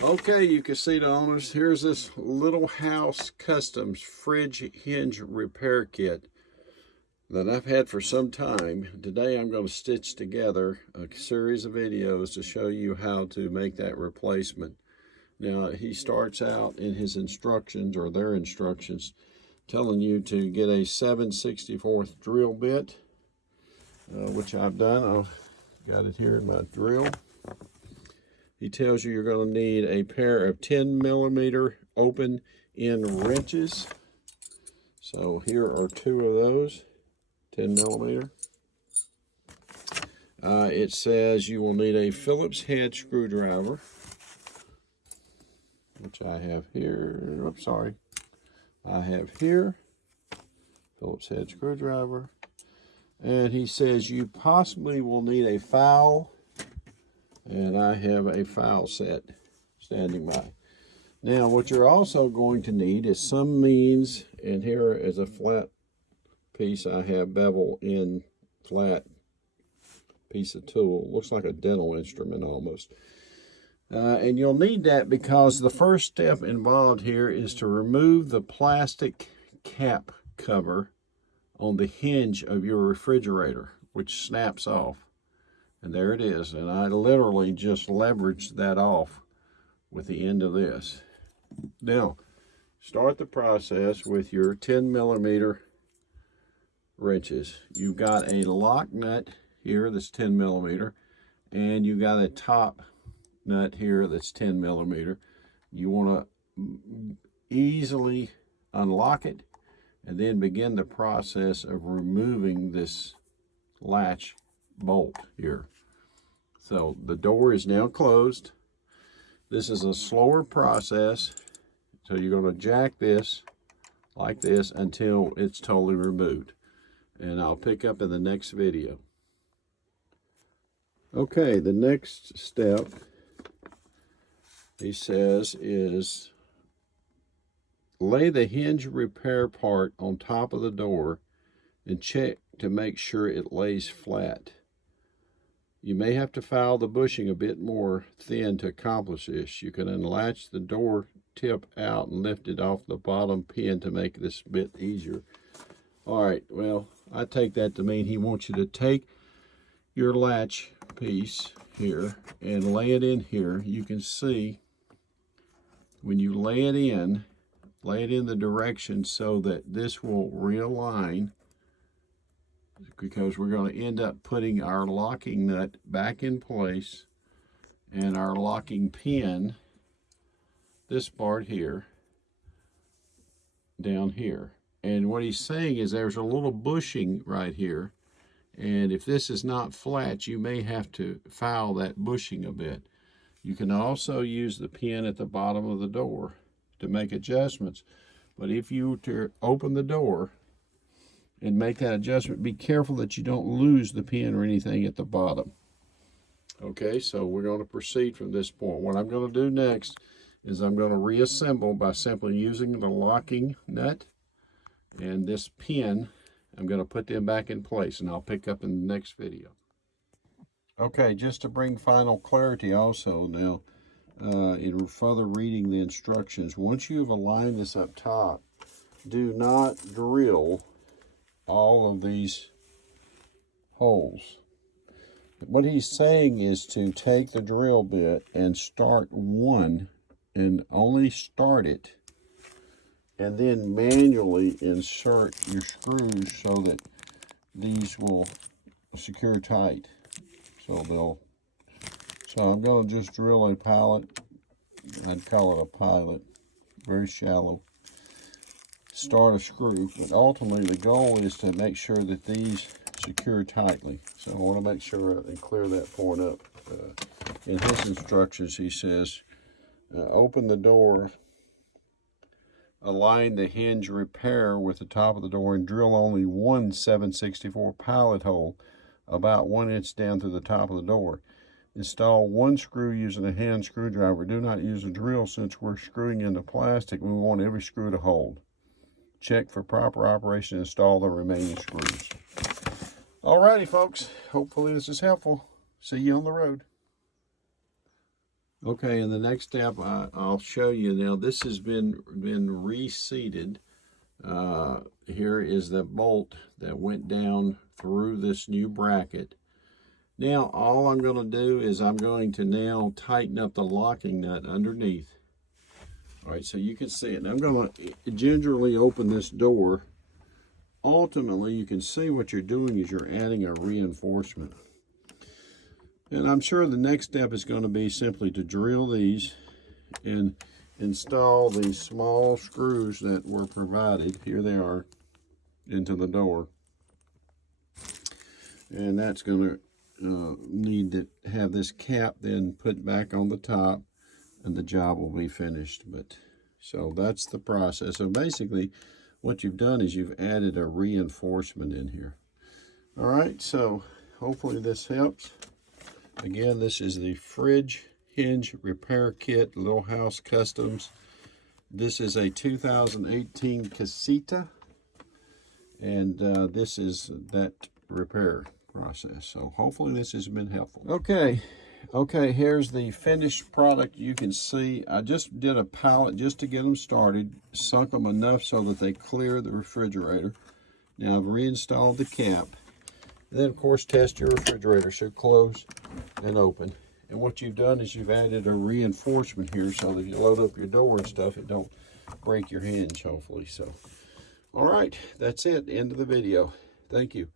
Okay, you Casita owners, here's this Little House Customs fridge hinge repair kit that I've had for some time. Today I'm going to stitch together a series of videos to show you how to make that replacement. Now, he starts out in his instructions, or their instructions, telling you to get a 7/64 drill bit, which I've done. I've got it here in my drill. He tells you you're going to need a pair of 10mm open end wrenches. So here are two of those, 10mm. It says you will need a Phillips head screwdriver, which I have here. Oops, sorry. I have here, Phillips head screwdriver. And he says you possibly will need a file, and I have a file set standing by. Now, what you're also going to need is some means, and here is a flat piece. I have bevel in flat piece of tool. Looks like a dental instrument almost. And you'll need that because the first step involved here is to remove the plastic cap cover on the hinge of your refrigerator, which snaps off. And there it is. And I literally just leveraged that off with the end of this. Now, start the process with your 10mm wrenches. You've got a lock nut here that's 10mm, and you've got a top nut here that's 10mm. You want to easily unlock it and then begin the process of removing this latch bolt here. So the door is now closed. This is a slower process, so you're going to jack this like this until it's totally removed, and I'll pick up in the next video. Okay, the next step, he says, is lay the hinge repair part on top of the door and check to make sure it lays flat. You may have to file the bushing a bit more thin to accomplish this. You can unlatch the door tip out and lift it off the bottom pin to make this a bit easier. All right, well, I take that to mean he wants you to take your latch piece here and lay it in here. You can see when you lay it in the direction so that this will realign, because we're going to end up putting our locking nut back in place and our locking pin, this part here, down here. And what he's saying is there's a little bushing right here, and if this is not flat, you may have to file that bushing a bit. You can also use the pin at the bottom of the door to make adjustments, but if you were to open the door and make that adjustment, be careful that you don't lose the pin or anything at the bottom. Okay, so we're going to proceed from this point. What I'm going to do next is I'm going to reassemble by simply using the locking nut and this pin. I'm going to put them back in place, and I'll pick up in the next video. Okay, just to bring final clarity also now, in further reading the instructions, once you've aligned this up top, do not drill all of these holes. What he's saying is to take the drill bit and start one, and only start it, and then manually insert your screws so that these will secure tight. So I'm going to just drill a pilot. I'd call it a pilot, very shallow. Start a screw, but ultimately the goal is to make sure that these secure tightly. So I want to make sure and clear that point up. In his instructions, he says, open the door, align the hinge repair with the top of the door, and drill only one 7/64 pilot hole about 1 inch down through the top of the door. Install one screw using a hand screwdriver. Do not use a drill since we're screwing into plastic. We want every screw to hold. Check for proper operation and install the remaining screws. Alrighty, folks. Hopefully this is helpful. See you on the road. Okay, and the next step I'll show you now. This has been reseated. Here is the bolt that went down through this new bracket. Now all I'm going to do is I'm going to now tighten up the locking nut underneath. All right, so you can see it. I'm going to gingerly open this door. Ultimately, you can see what you're doing is you're adding a reinforcement. And I'm sure the next step is going to be simply to drill these and install these small screws that were provided. Here they are, into the door. And that's going to need to have this cap then put back on the top, and the job will be finished. But so that's the process. So basically what you've done is you've added a reinforcement in here. All right, so hopefully this helps. Again, this is the fridge hinge repair kit, Little House Customs. This is a 2018 Casita, and this is that repair process. So hopefully this has been helpful. Okay, here's the finished product. You can see I just did a pallet just to get them started, sunk them enough so that they clear the refrigerator. Now I've reinstalled the cap. And then of course test your refrigerator, so close and open. And what you've done is you've added a reinforcement here so that if you load up your door and stuff, it don't break your hinge, hopefully. So all right, that's it, end of the video. Thank you.